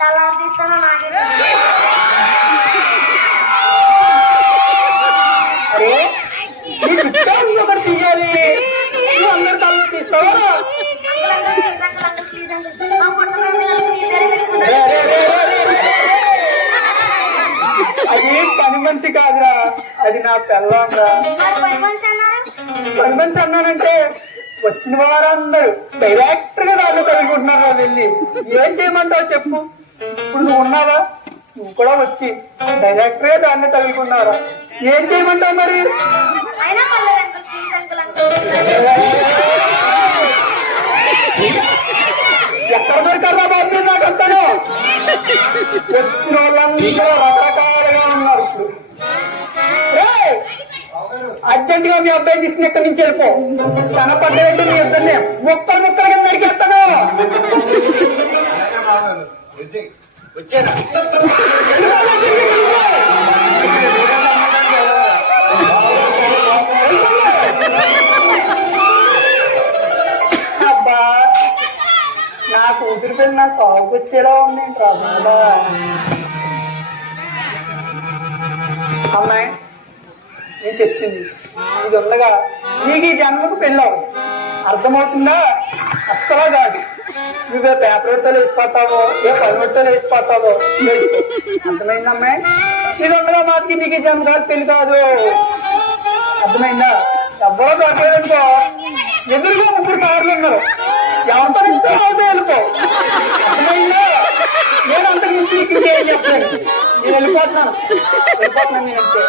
తలా తీస్తానో నాకే అరే నీ చుట్టూ ఇంకొకటి తీయాలి, నువ్వు అందరు తల తీస్తావా? అది పని మనిషి కాదురా, అది నా పిల్లంరా. పని మనిషి అన్నానంటే వచ్చిన వారందరూ డైరెక్ట్ గా దాన్ని తగులుకుంటున్నారు. వెళ్ళి ఏం చేయమంటావు చెప్పు? ఇప్పుడు నువ్వు ఉన్నావా? నువ్వు కూడా వచ్చి డైరెక్ట్ గా దాన్ని తగులుకున్నారా? ఏం చేయమంటావు మరి? ఎక్కడ దొరికారా బాబు నాకంతాను? వచ్చిన వాళ్ళందరూ రకరకాలుగా ఉన్నారు. అర్జెంట్ గా మీ అబ్బాయి తీసుకుని ఎక్కడి నుంచి వెళ్ళిపో. కనపడ్డంటే మీ ఇద్దరిని ముక్కలు ముక్కలు కింద నరికేస్తాను. అబ్బా నా కూతురు పేరు నా సాగుకు వచ్చేలా ఉందేంటి రా బాబా. అమ్మాయి నేను చెప్తుంది ఇది ఉండగా నీకు ఈ జన్మకు పెళ్ళావు, అర్థమవుతుందా? అస్సలా కాదు. నువ్వే పేపర్తో వేసిపోతావో ఏ పనితో వేసిపోతావో అర్థమైందా అమ్మాయి? ఇది ఉండగా మాకు నీకు ఈ జన్మ కాదు, పెళ్లి కాదు. అర్థమైందా? ఎవ్వరో దొరకలేదనుకో, ఎదురుగా 3 సార్లు ఉన్నారు, ఎవరితో ఇస్తే అవుతా వెళ్ళిపో. అర్థమైందా? నేను అంతకు మించి ఇంకేం చెప్పలేను. నేను వెళ్ళిపోతున్నాను నేనంటే.